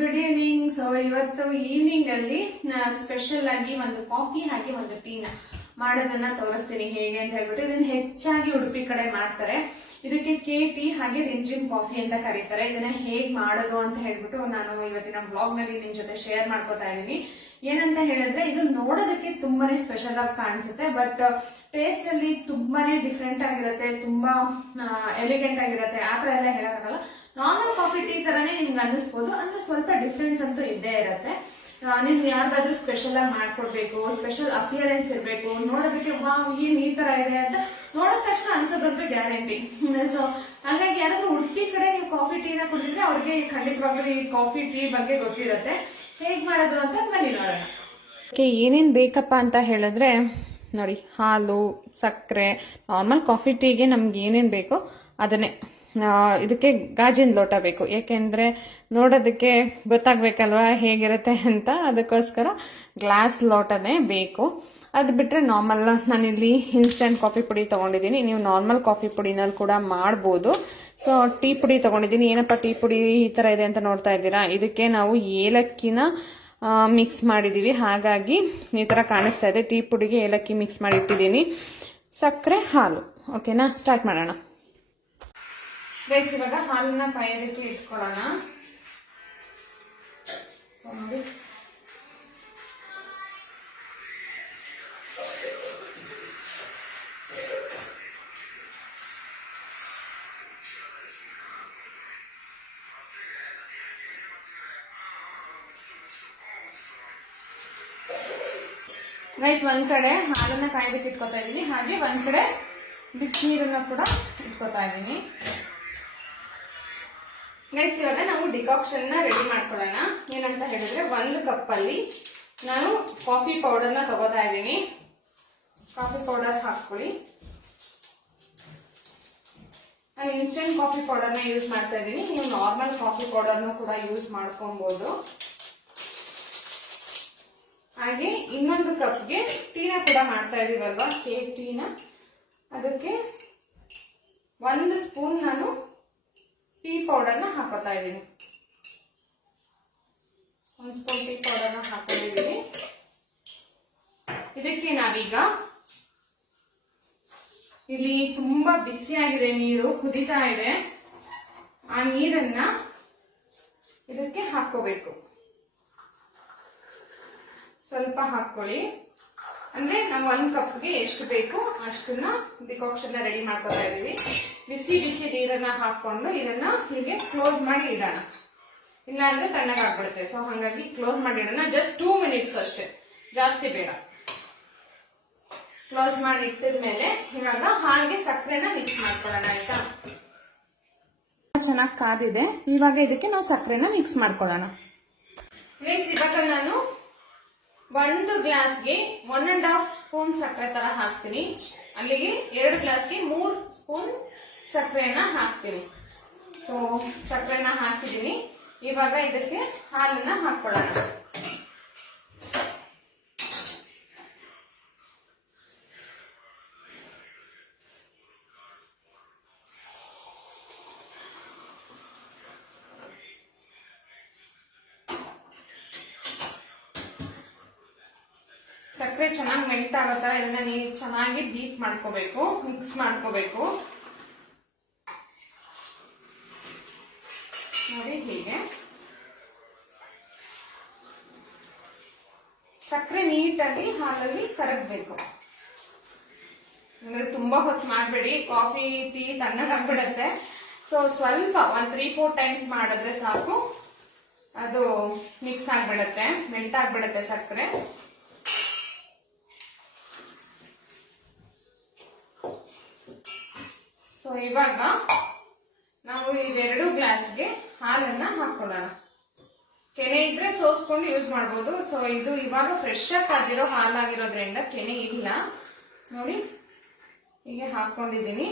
Good evening so ಇವತ್ತು evening ಅಲ್ಲಿ special ಆಗಿ ಒಂದು ಕಾಫಿ ಹಾಗೆ ಒಂದು ಟೀನ ಮಾಡೋದನ್ನ ತೋರಿಸ್ತೀನಿ. ಹೇಗೆ ಅಂತ ಹೇಳ್ಬಿಟ್ಟು ಇದನ್ನ ಹೆಚ್ಚಾಗಿ ಉಡುಪಿ ಕಡೆ ಮಾಡ್ತಾರೆ. ಇದಕ್ಕೆ ಕೆ ಟೀ ಹಾಗೆ ರಿಂಜಿನ್ ಕಾಫಿ ಅಂತ ಕರೀತಾರೆ. ಇದನ್ನ ಹೇಗ್ ಮಾಡೋದು ಅಂತ ಹೇಳ್ಬಿಟ್ಟು ನಾನು ಇವತ್ತಿನ ಬ್ಲಾಗ್ನಲ್ಲಿ ನಿಮ್ ಜೊತೆ ಶೇರ್ ಮಾಡ್ಕೋತಾ ಇದೀನಿ. ಏನಂತ ಹೇಳಿದ್ರೆ, ಇದು ನೋಡೋದಕ್ಕೆ ತುಂಬಾನೇ ಸ್ಪೆಷಲ್ ಆಗಿ ಕಾಣಿಸುತ್ತೆ. ಬಟ್ ಟೇಸ್ಟ್ ಅಲ್ಲಿ ತುಂಬಾನೇ ಡಿಫ್ರೆಂಟ್ ಆಗಿರುತ್ತೆ, ತುಂಬಾ ಎಲಿಗೆಂಟ್ ಆಗಿರುತ್ತೆ. ಆ ತರ ಎಲ್ಲ ಹೇಳಕ್ಕಾಗಲ್ಲ. ನಾರ್ಮಲ್ ತರನೇ ನಿಮ್ಗೆ ಅನ್ನಿಸ್ಬೋದು. ಅಂದ್ರೆ ಸ್ವಲ್ಪ ಡಿಫ್ರೆನ್ಸ್ ಅಂತೂ ಇದ್ದೇ ಇರತ್ತೆ. ನೀನು ಯಾರ್ದಾದ್ರೂ ಸ್ಪೆಷಲ್ ಆಗಿ ಮಾಡ್ಕೊಡ್ಬೇಕು ಸ್ಪೆಷಲ್ ಅಪಿಯರೆನ್ಸ್ ಇರಬೇಕು, ನೋಡೋದಕ್ಕೆ ವಾ ಏನ್ ಈ ತರ ಇದೆ ಅಂತ ನೋಡಿದ ತಕ್ಷಣ ಅನ್ಸೋದಂತೂ ಗ್ಯಾರಂಟಿ ಸೊ ಹಾಗಾಗಿ ಯಾರಾದ್ರೂ ಉಡುಪಿ ಕಡೆ ನೀವು ಕಾಫಿ ಟೀನ ಕುಡಿದ್ರೆ ಅವ್ರಿಗೆ ಖಂಡಿತವಾಗ್ಲೂ ಈ ಕಾಫಿ ಟೀ ಬಗ್ಗೆ ಗೊತ್ತಿರುತ್ತೆ. ಹೇಗ್ ಮಾಡೋದು ಅಂತ ಬನ್ನಿ ನೋಡೋಣ. ಏನೇನ್ ಬೇಕಪ್ಪ ಅಂತ ಹೇಳಿದ್ರೆ, ನೋಡಿ, ಹಾಲು, ಸಕ್ಕರೆ ನಾರ್ಮಲ್ ಕಾಫಿ ಟೀಗೆ ನಮ್ಗೆ ಏನೇನು ಬೇಕೋ ಅದನ್ನೇ. ಇದಕ್ಕೆ ಗಾಜಿನ ಲೋಟ ಬೇಕು. ಏಕೆಂದ್ರೆ ನೋಡೋದಕ್ಕೆ ಗೊತ್ತಾಗ್ಬೇಕಲ್ವಾ ಹೇಗಿರುತ್ತೆ ಅಂತ. ಅದಕ್ಕೋಸ್ಕರ ಗ್ಲಾಸ್ ಲೋಟನೇ ಬೇಕು. ಅದು ಬಿಟ್ಟರೆ ನಾರ್ಮಲ್ ನಾನಿಲ್ಲಿ ಇನ್ಸ್ಟಂಟ್ ಕಾಫಿ ಪುಡಿ ತೊಗೊಂಡಿದ್ದೀನಿ. ನೀವು ನಾರ್ಮಲ್ ಕಾಫಿ ಪುಡಿನಲ್ಲಿ ಕೂಡ ಮಾಡ್ಬೋದು. ಸೊ ಟೀ ಪುಡಿ ತೊಗೊಂಡಿದ್ದೀನಿ. ಏನಪ್ಪ ಟೀ ಪುಡಿ ಈ ಥರ ಇದೆ ಅಂತ ನೋಡ್ತಾ ಇದ್ದೀರಾ? ಇದಕ್ಕೆ ನಾವು ಏಲಕ್ಕಿನ ಮಿಕ್ಸ್ ಮಾಡಿದ್ದೀವಿ ಹಾಗಾಗಿ ಈ ಥರ ಕಾಣಿಸ್ತಾ ಇದೆ. ಟೀ ಪುಡಿಗೆ ಏಲಕ್ಕಿ ಮಿಕ್ಸ್ ಮಾಡಿ ಇಟ್ಟಿದ್ದೀನಿ ಸಕ್ಕರೆ ಹಾಲು. ಓಕೆನಾ ಸ್ಟಾರ್ಟ್ ಮಾಡೋಣ. ಗೈಸ್ ಇವಾಗ ಹಾಲನ್ನ ಕಾಯೋದಕ್ಕೆ ಇಟ್ಕೊಳ್ಳೋಣ. ರೈಸ್ ನೋಡಿ. ಗೈಸ್ ಒಂದ್ ಕಡೆ ಹಾಲನ್ನ ಕಾಯೋದಕ್ಕೆ ಇಟ್ಕೋತಾ ಇದೀನಿ. ಹಾಗೆ ಒಂದ್ ಕಡೆ ಬಿಸಿನೀರನ್ನ ಕೂಡ ಇಟ್ಕೊತಾ ಇದೀನಿ. ಗೈಸ್ ಇವಾಗ ನಾವು ಡಿಕಾಕ್ಷನ್ನ ರೆಡಿ ಮಾಡ್ಕೊಳ್ಳೋಣ. ಏನಂತ ಹೇಳಿದ್ರೆ ಒಂದು ಕಪ್ ಅಲ್ಲಿ ನಾನು ಕಾಫಿ ಪೌಡರ್ನ ತಗೋತಾ ಇದ್ದೀನಿ. ಕಾಫಿ ಪೌಡರ್ ಹಾಕೊಳ್ಳಿ ನಾನು ಇನ್ಸ್ಟೆಂಟ್ ಕಾಫಿ ಪೌಡರ್ನ ಯೂಸ್ ಮಾಡ್ತಾ ಇದ್ದೀನಿ. ನೀವು ನಾರ್ಮಲ್ ಕಾಫಿ ಪೌಡರ್ನು ಕೂಡ ಯೂಸ್ ಮಾಡ್ಕೊಬಹುದು ಹಾಗೆ ಇನ್ನೊಂದು ಕಪ್ಗೆ ಟೀನ ಕೂಡ ಮಾಡ್ತಾ ಇದೀವಲ್ವಾ? ಕೇಕ್ ಟೀನ ಅದಕ್ಕೆ ಒಂದು ಸ್ಪೂನ್ ನಾನು ಟೀ ಪೌಡರ್ನ ಹಾಕೋತಾ ಇದ್ದೀನಿ. ಒಂದು ಸ್ಪೂನ್ ಟೀ ಪೌಡರ್ನ ಹಾಕೊಂಡಿದ್ದೀನಿ ಇದಕ್ಕೆ ನಾವೀಗ ಇಲ್ಲಿ ತುಂಬಾ ಬಿಸಿಯಾಗಿದೆ ನೀರು, ಕುದಿತಾ ಇದೆ. ಆ ನೀರನ್ನ ಇದಕ್ಕೆ ಹಾಕೋಬೇಕು ಸ್ವಲ್ಪ ಹಾಕೊಳ್ಳಿ ಅಂದ್ರೆ ನಾವು ಒಂದು ಕಪ್ಗೆ ಎಷ್ಟು ಬೇಕು ಅಷ್ಟನ್ನ ಡಿಕಾಕ್ಷನ್ ರೆಡಿ ಮಾಡ್ಕೊತಾ ಇದೀವಿ ಬಿಸಿ ಬಿಸಿ ನೀರನ್ನ ಹಾಕೊಂಡು ಇದನ್ನ ಹೀಗೆ ಕ್ಲೋಸ್ ಮಾಡಿ ಇಡೋಣ. ಇಲ್ಲಾಂದ್ರೆ ತಣ್ಣಗಾಗ್ಬಿಡುತ್ತೆ ಸೊ ಹಾಗಾಗಿ ಕ್ಲೋಸ್ ಮಾಡಿ ಇಡೋಣ. ಜಸ್ಟ್ ಟೂ ಮಿನಿಟ್ಸ್ ಅಷ್ಟೇ. ಜಾಸ್ತಿ ಬೇಡ. ಕ್ಲೋಸ್ ಮಾಡಿ ಇಟ್ಟಿದ್ಮೇಲೆ ಇವಾಗ ಹಾಗೆ ಸಕ್ಕರೆನ ಮಿಕ್ಸ್ ಮಾಡ್ಕೊಳ್ಳೋಣ, ಆಯ್ತಾ? ಚೆನ್ನಾಗಿ ಕಾದಿದೆ. ಇವಾಗ ಇದಕ್ಕೆ ನಾವು ಸಕ್ಕರೆನ ಮಿಕ್ಸ್ ಮಾಡ್ಕೊಳ್ಳೋಣ. ಪ್ಲೀಸ್ ಇವಾಗ ನಾನು ಒಂದು ಗ್ಲಾಸ್ಗೆ ಒನ್ ಅಂಡ್ ಹಾಫ್ ಸ್ಪೂನ್ ಸಕ್ಕರೆ ತರ ಹಾಕ್ತೀನಿ. ಅಲ್ಲಿಗೆ ಎರಡು ಗ್ಲಾಸ್ಗೆ ಮೂರು ಸ್ಪೂನ್ ಸಕ್ಕರೆನ ಹಾಕ್ತೀನಿ. ಸೊ ಸಕ್ಕರೆನ ಹಾಕಿದ್ದೀನಿ ಇವಾಗ ಇದಕ್ಕೆ ಹಾಲನ್ನ ಹಾಕೊಳ್ಳೋಣ. ಸಕ್ಕರೆ ಚೆನ್ನಾಗಿ ಮೆಲ್ಟ್ ಆಗೋ ಥರ ಇದನ್ನ ನೀರು ಚೆನ್ನಾಗಿ ಬೀಟ್ ಮಾಡ್ಕೋಬೇಕು ಮಿಕ್ಸ್ ಮಾಡ್ಕೋಬೇಕು. ನೋಡಿ ಹೀಗೆ. ಸಕ್ಕರೆ ನೀಟಾಗಿ ಹಾಲಲ್ಲಿ ಕರಗಬೇಕು. ಅಂದ್ರೆ ತುಂಬಾ ಹೊತ್ತು ಮಾಡಬೇಡಿ. ಕಾಫಿ, ಟೀ ತಣ್ಣಗಾಗ್ಬಿಡತ್ತೆ ಸೊ ಸ್ವಲ್ಪ ಒಂದ್ ತ್ರೀ ಫೋರ್ ಟೈಮ್ಸ್ ಮಾಡಿದ್ರೆ ಸಾಕು. ಅದು ಮಿಕ್ಸ್ ಆಗ್ಬಿಡತ್ತೆ, ಮೆಲ್ಟ್ ಆಗ್ಬಿಡತ್ತೆ ಸಕ್ಕರೆ. ಸೊ ಇವಾಗ ನಾವು ಇವೆರಡು ಗ್ಲಾಸ್ಗೆ ಹಾಲನ್ನ ಹಾಕೊಳ್ಳೋಣ. ಕೆನೆ ಇದ್ರೆ ಸೋಸ್ಕೊಂಡು ಯೂಸ್ ಮಾಡ್ಬೋದು. ಸೊ ಇದು ಇವಾಗ ಫ್ರೆಶ್ ಆಗಿ ಆಗಿರೋ ಹಾಲಾಗಿರೋದ್ರಿಂದ ಕೆನೆ ಇಲ್ಲ. ನೋಡಿ, ಹೀಗೆ ಹಾಕೊಂಡಿದ್ದೀನಿ.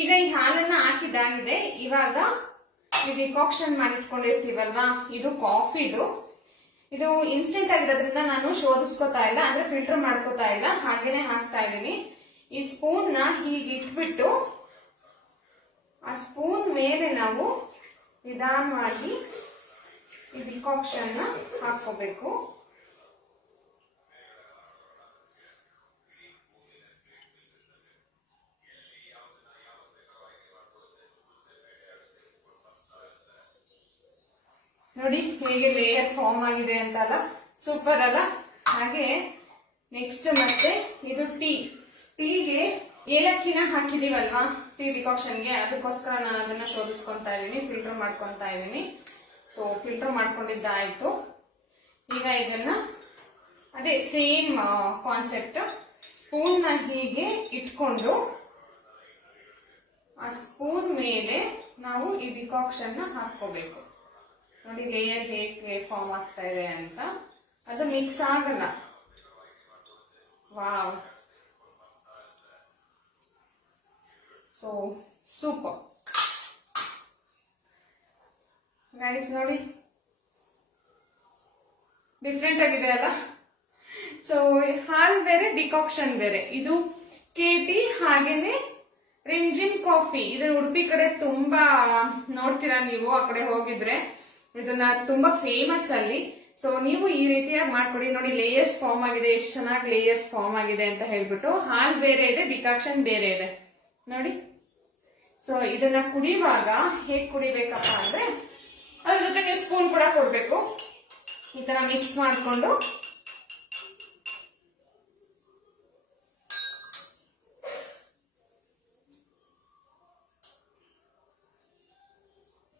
ಈಗ ಈ ಹಾಲನ್ನ ಹಾಕಿದಾಗಿದೆ ಇವಾಗ ಈ ಡಿಕಾಕ್ಷನ್ ಮಾಡಿಟ್ಕೊಂಡಿರ್ತೀವಲ್ವಾ? ಇದು ಕಾಫಿದು ಇದು. ಇನ್ಸ್ಟೆಂಟ್ ಆಗಿರೋದ್ರಿಂದ ನಾನು ಶೋಧಿಸ್ಕೊತಾ ಇಲ್ಲ, ಅಂದ್ರೆ ಫಿಲ್ಟರ್ ಮಾಡ್ಕೋತಾ ಇಲ್ಲ. ಹಾಗೇನೆ ಹಾಕ್ತಾ ಇದ್ದೀನಿ. ಈ ಸ್ಪೂನ್ನ ಹೀಗೆ ಇಟ್ಬಿಟ್ಟು ಆ ಸ್ಪೂನ್ ಮೇಲೆ ನಾವು ನಿಧಾನವಾಗಿ ಈ ಡಿಕಾಕ್ಷನ್ನ ಹಾಕೋಬೇಕು ನೋಡಿ ಹೇಗೆ ಲೇಯರ್ ಫಾರ್ಮ್ ಆಗಿದೆ ಅಂತಲ್ಲ? ಸೂಪರ್ ಅಲ್ಲ? ಹಾಗೆ ನೆಕ್ಸ್ಟ್ ಮತ್ತೆ ಇದು ಟೀ ಟೀಗೆ ಏಲಕ್ಕಿನ ಹಾಕಿದೀವಲ್ವಾ ಟೀ ಡಿಕಾಕ್ಷನ್ಗೆ ಅದಕ್ಕೋಸ್ಕರ ನಾನು ಅದನ್ನ ಶೋಧಿಸ್ಕೊತಾ ಇದ್ದೀನಿ ಫಿಲ್ಟರ್ ಮಾಡ್ಕೊತಾ ಇದ್ದೀನಿ. ಸೊ ಫಿಲ್ಟರ್ ಮಾಡ್ಕೊಂಡಿದ್ದಾಯ್ತು. ಈಗ ಇದನ್ನ, ಅದೇ ಸೇಮ್ ಕಾನ್ಸೆಪ್ಟ್ ಸ್ಪೂನ್ನ ಹೀಗೆ ಇಟ್ಕೊಂಡು, ಆ ಸ್ಪೂನ್ ಮೇಲೆ ನಾವು ಈ ಡಿಕಾಕ್ಷನ್ನ ಹಾಕೋಬೇಕು ನೋಡಿ ಲೇಯರ್ ಹೇಗೆ ಫಾರ್ಮ್ ಆಗ್ತಾ ಇದೆ ಅಂತ. ಅದು ಮಿಕ್ಸ್ ಆಗಲ್ಲ. ವಾವ್ ಸೊ ಸೂಪರ್ ಗೈಸ್ ನೋಡಿ. ಡಿಫ್ರೆಂಟ್ ಆಗಿದೆ ಅಲ್ಲ? ಸೊ ಹಾಲ್ ಬೇರೆ, ಡಿಕಾಕ್ಷನ್ ಬೇರೆ. ಇದು ಕೇಟಿ ಹಾಗೇನೆ ರಿಂಜಿನ್ ಕಾಫಿ. ಇದು ಉಡುಪಿ ಕಡೆ ತುಂಬಾ ನೋಡ್ತೀರಾ ನೀವು, ಆ ಕಡೆ ಹೋಗಿದ್ರೆ. ಇದನ್ನ ತುಂಬಾ ಫೇಮಸ್ ಅಲ್ಲಿ. ಸೊ ನೀವು ಈ ರೀತಿಯಾಗಿ ಮಾಡ್ಕೊಡಿ. ನೋಡಿ ಲೇಯರ್ಸ್ ಫಾರ್ಮ್ ಆಗಿದೆ. ಎಷ್ಟು ಚೆನ್ನಾಗಿ ಲೇಯರ್ಸ್ ಫಾರ್ಮ್ ಆಗಿದೆ ಅಂತ ಹೇಳ್ಬಿಟ್ಟು. ಹಾಲ್ ಬೇರೆ ಇದೆ, ಡಿಕಾಕ್ಷನ್ ಬೇರೆ ಇದೆ. ನೋಡಿ. ಸೊ ಇದನ್ನ ಕುಡಿಯುವಾಗ ಹೇಗ್ ಕುಡಿಬೇಕಪ್ಪ ಅಂದ್ರೆ, ಅದ್ರ ಜೊತೆಗೆ ಸ್ಪೂನ್ ಕೂಡ ಕೊಡ್ಬೇಕು. ಈ ತರ ಮಿಕ್ಸ್ ಮಾಡಿಕೊಂಡು.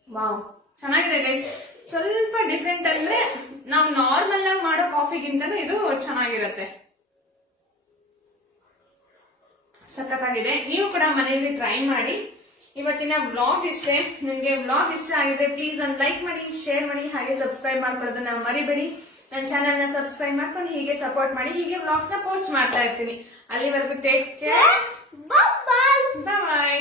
ವಾವ್ ಚೆನ್ನಾಗಿದೆ ಗೈಸ್ ಸ್ವಲ್ಪ ಡಿಫ್ರೆಂಟ್ ಅಂದ್ರೆ ನಾವು ನಾರ್ಮಲ್ ಆಗಿ ಮಾಡೋ ಕಾಫಿಗಿಂತ ಇದು ಚೆನ್ನಾಗಿರತ್ತೆ. ಸಖತ್ತಾಗಿದೆ. ನೀವು ಕೂಡ ಮನೆಯಲ್ಲಿ ಟ್ರೈ ಮಾಡಿ. ಇವತ್ತಿನ ವ್ಲಾಗ್ ಇಷ್ಟೇ. ನಿಮಗೆ ವ್ಲಾಗ್ ಇಷ್ಟ ಆಗಿದೆ ಪ್ಲೀಸ್ ಒಂದು ಲೈಕ್ ಮಾಡಿ ಶೇರ್ ಮಾಡಿ ಹಾಗೆ ಸಬ್ಸ್ಕ್ರೈಬ್ ಮಾಡ್ಕೊಳ್ಳೋದನ್ನ ಮರಿಬೇಡಿ. ನನ್ನ ಚಾನೆಲ್ನ ಸಬ್ಸ್ಕ್ರೈಬ್ ಮಾಡ್ಕೊಂಡು ಹೀಗೆ ಸಪೋರ್ಟ್ ಮಾಡಿ ಹೀಗೆ ವ್ಲಾಗ್ಸ್ನ ಪೋಸ್ಟ್ ಮಾಡ್ತಾ ಇರ್ತೀನಿ. ಅಲ್ಲಿವರೆಗೂ ಟೇಕ್ ಕೇರ್ ಬಾಯ್. ಬಾಯ್